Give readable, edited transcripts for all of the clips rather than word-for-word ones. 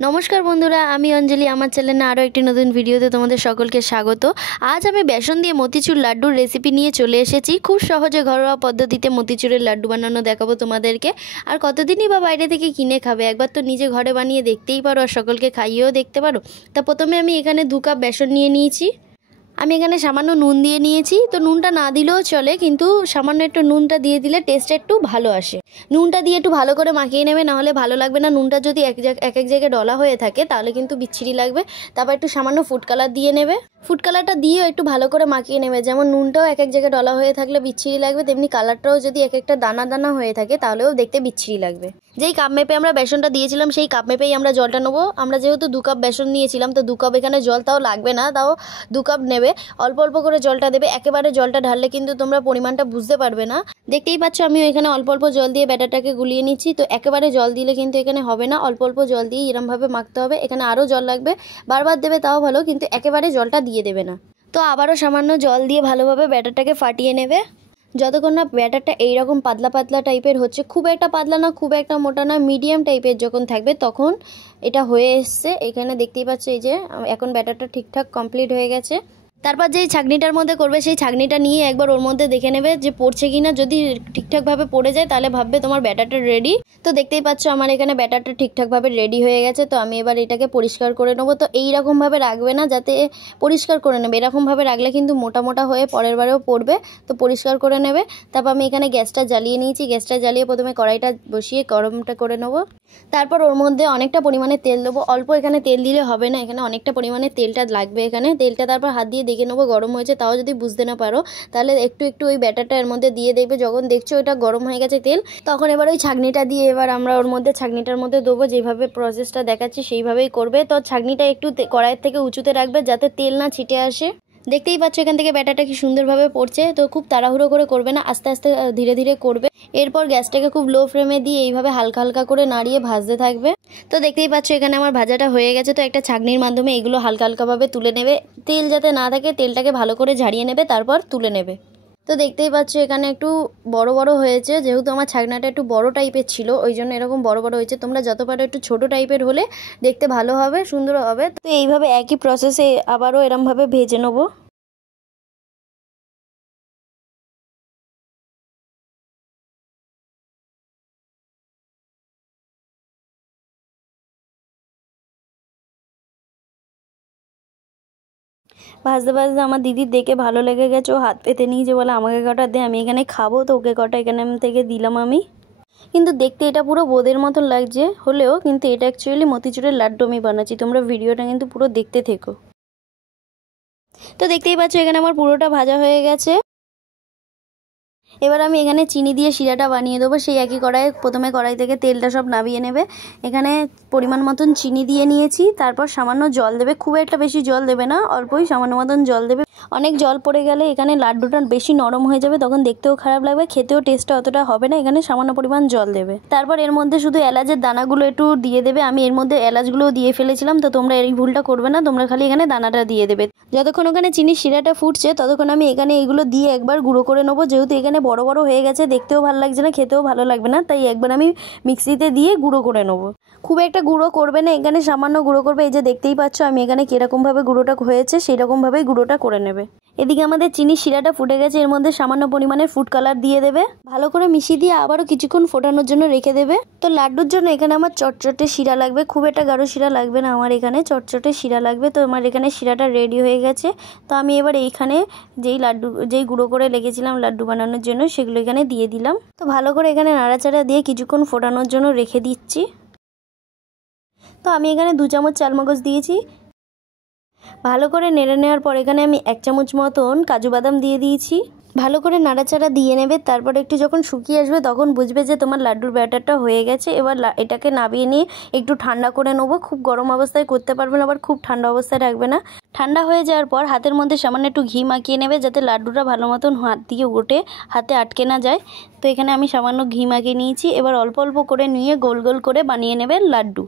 नमस्कार बंधुरा आमी अंजलि आमार चैनेले आरो एकटी नतुन भिडियोते तोमादेर सकलके स्वागत। आज आमी बेसन दिए मोतीचूर लाड्डुर रेसिपि निये चले एसेछि। खूब सहजे घरोया पद्धतिते मोतीचूरेर लाड्डु बानानो देखाबो तोमादेरके। आर कतदिनई बा बाइरे थेके किने खाबे, एकबार तो निजे घरे बानिये देखतेई पारो आर सकलके खाइয়েও देखते पारो। ता प्रथमे आमी एखाने 2 काप बेसन निये निয়েছি। আমি এখানে সামান্য নুন দিয়ে নিয়েছি। তো নুনটা না দিলেও চলে, কিন্তু সামান্য একটু নুনটা দিয়ে দিলে টেস্টটা একটু ভালো আসে। নুনটা দিয়ে একটু ভালো করে মাখিয়ে নেবে, না হলে ভালো লাগবে না। নুনটা যদি এক এক জায়গায় ডলা হয়ে থাকে তাহলে কিন্তু বিচ্ছিরি লাগবে। তারপর একটু সামান্য ফুড কালার দিয়ে নেবে। ফুড কালারটা দিয়েও একটু ভালো করে মাখিয়ে নেবে। যেমন নুনটাও এক এক জায়গায় ডলা হয়ে থাকলে বিচ্ছিরি লাগবে, তেমনি কালারটাও যদি এক একটা দানা দানা হয়ে থাকে তাহলেও দেখতে বিচ্ছিরি লাগবে। যেই কাপ মেপে আমরা বেসনটা দিয়েছিলাম সেই কাপ মেপেই আমরা জলটা নেবো। আমরা যেহেতু 2 কাপ বেসন নিয়েছিলাম, তো 2 কাপ এখানে জল তাও লাগবে না, তাও 2 কাপ নেবে। অল্প অল্প করে জলটা দেবে। একেবারে জলটা ঢাললে কিন্তু তোমরা পরিমাণটা বুঝতে পারবে না। দেখতেই পাচ্ছ আমি এখানে অল্প অল্প জল দিয়ে ব্যাটারটাকে গুলিয়ে নিচ্ছি। তো একেবারে জল দিলে কিন্তু এখানে হবে না, অল্প অল্প জল দিয়ে এরকমভাবে মাখতে হবে। এখানে আরও জল লাগবে, বারবার দেবে তাও ভালো, কিন্তু একেবারে জলটা দিয়ে দেবে না। তো আবারও সামান্য জল দিয়ে ভালোভাবে ব্যাটারটাকে ফাটিয়ে নেবে। যতক্ষণ না ব্যাটারটা এইরকম পাতলা পাতলা টাইপের হচ্ছে, খুব একটা পাতলা না খুব একটা মোটা না, মিডিয়াম টাইপের যখন থাকবে তখন এটা হয়ে এসছে। এখানে দেখতেই পাচ্ছ এই যে এখন ব্যাটারটা ঠিকঠাক কমপ্লিট হয়ে গেছে। তারপর যেই ছাঁকনিটার মধ্যে করবে সেই ছাঁকনিটা নিয়ে একবার ওর মধ্যে দেখে নেবে যে পড়ছে কিনা। যদি ঠিকঠাকভাবে পড়ে যায় তাহলে ভাববে তোমার ব্যাটারটা রেডি। তো দেখতেই পাচ্ছ আমার এখানে ব্যাটারটা ঠিকঠাকভাবে রেডি হয়ে গেছে। তো আমি এবার এটাকে পরিষ্কার করে নেবো। তো এইরকমভাবে রাখবে না, যাতে পরিষ্কার করে নেবে। এরকমভাবে রাখলে কিন্তু মোটা মোটা হয়ে পরের বারেও পড়বে। তো পরিষ্কার করে নেবে। তারপর আমি এখানে গ্যাসটা জ্বালিয়ে নিয়েছি। গ্যাসটা জ্বালিয়ে প্রথমে কড়াইটা বসিয়ে গরমটা করে নেবো। তারপর ওর মধ্যে অনেকটা পরিমাণে তেল দেবো। অল্প এখানে তেল দিলে হবে না, এখানে অনেকটা পরিমাণে তেলটা লাগবে। এখানে তেলটা তারপর হাত দিয়ে দেখে নেবো গরম হয়েছে। তাও যদি বুঝতে না পারো তাহলে একটু একটু ওই ব্যাটারটা এর মধ্যে দিয়ে দেখবে। যখন দেখছো ওটা গরম হয়ে গেছে তেল, তখন এবার ওই ছাঁকনিটা দিয়ে এবার আমরা ওর মধ্যে ছাঁকনিটার মধ্যে দেবো। যেভাবে প্রসেসটা দেখাচ্ছি সেইভাবেই করবে। তো ছাঁকনিটা একটু কড়াইয়ের থেকে উঁচুতে রাখবে যাতে তেল না ছিটে আসে। দেখতেই পাচ্ছ এখান থেকে ব্যাটারটা কি সুন্দরভাবে পড়ছে। তো খুব তাড়াহুড়ো করে করবে না, আস্তে আস্তে ধীরে ধীরে করবে। এরপর গ্যাসটাকে খুব লো ফ্লেমে দিয়ে এইভাবে হালকা হালকা করে নাড়িয়ে ভাজতে থাকবে। তো দেখতেই পাচ্ছ এখানে আমার ভাজাটা হয়ে গেছে। তো একটা ছাঁকনির মাধ্যমে এগুলো হালকা হালকাভাবে তুলে নেবে। তেল যাতে না থাকে তেলটাকে ভালো করে ঝাড়িয়ে নেবে, তারপর তুলে নেবে। তো দেখতেই পাচ্ছ এখানে একটু বড় বড় হয়েছে, যেহেতু আমার ছাকনাটা একটু বড় টাইপের ছিল ওই জন্য এরকম বড় বড় হয়েছে। তোমরা যত পারো একটু ছোট টাইপের হলে দেখতে ভালো হবে, সুন্দর হবে। তো এইভাবে একই প্রসেসে আবারও এরমভাবে ভেজে নেবো। ভাজতে ভাজতে আমার দিদির দেখে ভালো লেগে গেছে। ও হাত পেতে নিয়েছে, বলে আমাকে কটা দে, আমি এখানে খাবো। তো ওকে কটা এখানে থেকে দিলাম আমি। কিন্তু দেখতে এটা পুরো বোঁদের মতন লাগছে হলেও কিন্তু এটা অ্যাকচুয়ালি মতিচুরের লাড্ডু আমি বানাচ্ছি। তোমরা ভিডিওটা কিন্তু পুরো দেখতে থেকো। তো দেখতেই পাচ্ছ এখানে আমার পুরোটা ভাজা হয়ে গেছে। এবার আমি এখানে চিনি দিয়ে শিরাটা বানিয়ে দেবো। সেই একই কড়াইয়ে প্রথমে কড়াই থেকে তেলটা সব নামিয়ে নেবে। এখানে পরিমাণ মতন চিনি দিয়ে নিয়েছি। তারপর সামান্য জল দেবে, খুব একটা বেশি জল দেবে না, অল্পই সামান্য মতন জল দেবে। অনেক জল পড়ে গেলে এখানে লাড্ডুটা বেশি নরম হয়ে যাবে, তখন দেখতেও খারাপ লাগবে, খেতেও টেস্টটা অতটা হবে না। এখানে সামান্য পরিমাণ জল দেবে। তারপর এর মধ্যে শুধু এলাচের দানাগুলো একটু দিয়ে দেবে। আমি এর মধ্যে এলাচগুলোও দিয়ে ফেলেছিলাম, তো তোমরা এই ভুলটা করবে না, তোমরা খালি এখানে দানাটা দিয়ে দেবে। যতক্ষণ ওখানে চিনির শিরাটা ফুটছে ততক্ষণ আমি এখানে এগুলো দিয়ে একবার গুঁড়ো করে নেবো। যেহেতু এখানে বড় বড় হয়ে গেছে, দেখতেও ভালো লাগছে না, খেতেও ভালো লাগবে না, তাই একবার আমি মিক্সিতে দিয়ে গুঁড়ো করে নেবো। খুব একটা গুঁড়ো করবে না, এখানে সামান্য গুঁড়ো করবে। এই যে দেখতেই পাচ্ছ আমি এখানে কিরকমভাবে গুঁড়োটা হয়েছে সেই রকমভাবেই গুঁড়োটা করে নেবে। এদিকে আমাদের চিনির শিরাটা ফুটে গেছে, এর মধ্যে সামান্য পরিমাণে ফুড কালার দিয়ে দেবে। ভালো করে মিশিয়ে দিয়ে আবারও কিছুক্ষণ ফোটানোর জন্য রেখে দেবে। তো লাড্ডুর জন্য এখানে আমার চটচটে শিরা লাগবে, খুব একটা গাঢ় শিরা লাগবে না, আমার এখানে চটচটে শিরা লাগবে। তো আমার এখানে শিরাটা রেডি হয়ে গেছে। তো আমি এবার এইখানে যেই গুঁড়ো করে রেখেছিলাম লাড্ডু বানানোর জন্য সেগুলো এখানে দিয়ে দিলাম। তো ভালো করে এখানে নাড়াচাড়া দিয়ে কিছুক্ষণ ফোটানোর জন্য রেখে দিচ্ছি। তো আমি এখানে 2 চামচ চালমগজ দিয়েছি। ভালো করে নেড়ে নেওয়ার পর এখানে আমি 1 চামচ মতন কাজু বাদাম দিয়ে দিয়েছি। ভালো করে নাড়াচাড়া দিয়ে নেবে। তারপর একটু যখন শুকিয়ে আসবে তখন বুঝবে যে তোমার লাড্ডুর ব্যাটারটা হয়ে গেছে। এবার এটাকে নামিয়ে নিয়ে একটু ঠান্ডা করে নেবো। খুব গরম অবস্থায় করতে পারবে না, আবার খুব ঠান্ডা অবস্থায় রাখবে না। ঠান্ডা হয়ে যাওয়ার পর হাতের মধ্যে সামান্য একটু ঘি মাখিয়ে নেবে, যাতে লাড্ডুটা ভালো মতন হাত দিয়ে ওঠে, হাতে আটকে না যায়। তো এখানে আমি সামান্য ঘি মাখিয়ে নিয়েছি। এবার অল্প অল্প করে নিয়ে গোল গোল করে বানিয়ে নেবে লাড্ডু।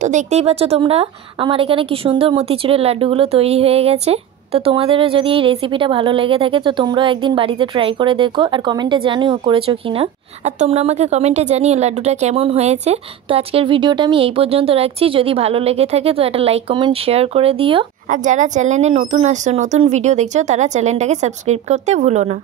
তো দেখতেই পাচ্ছ তোমরা আমার এখানে কি সুন্দর মতিচুরের লাড্ডুগুলো তৈরি হয়ে গেছে। তো তো তোমাদেরও যদি এই রেসিপিটা ভালো লেগে থাকে তো তোমরাও একদিন বাড়িতে ট্রাই করে দেখো, আর কমেন্টে জানিও করেছো কি না। আর তোমরা আমাকে কমেন্টে জানিও লাড্ডুটা কেমন হয়েছে। তো আজকের ভিডিওটা আমি এই পর্যন্ত রাখছি। যদি ভালো লেগে থাকে তো একটা লাইক কমেন্ট শেয়ার করে দিও। আর যারা চ্যানেলে নতুন আসছো, নতুন ভিডিও দেখছো, তারা চ্যানেলটাকে সাবস্ক্রাইব করতে ভুলো না।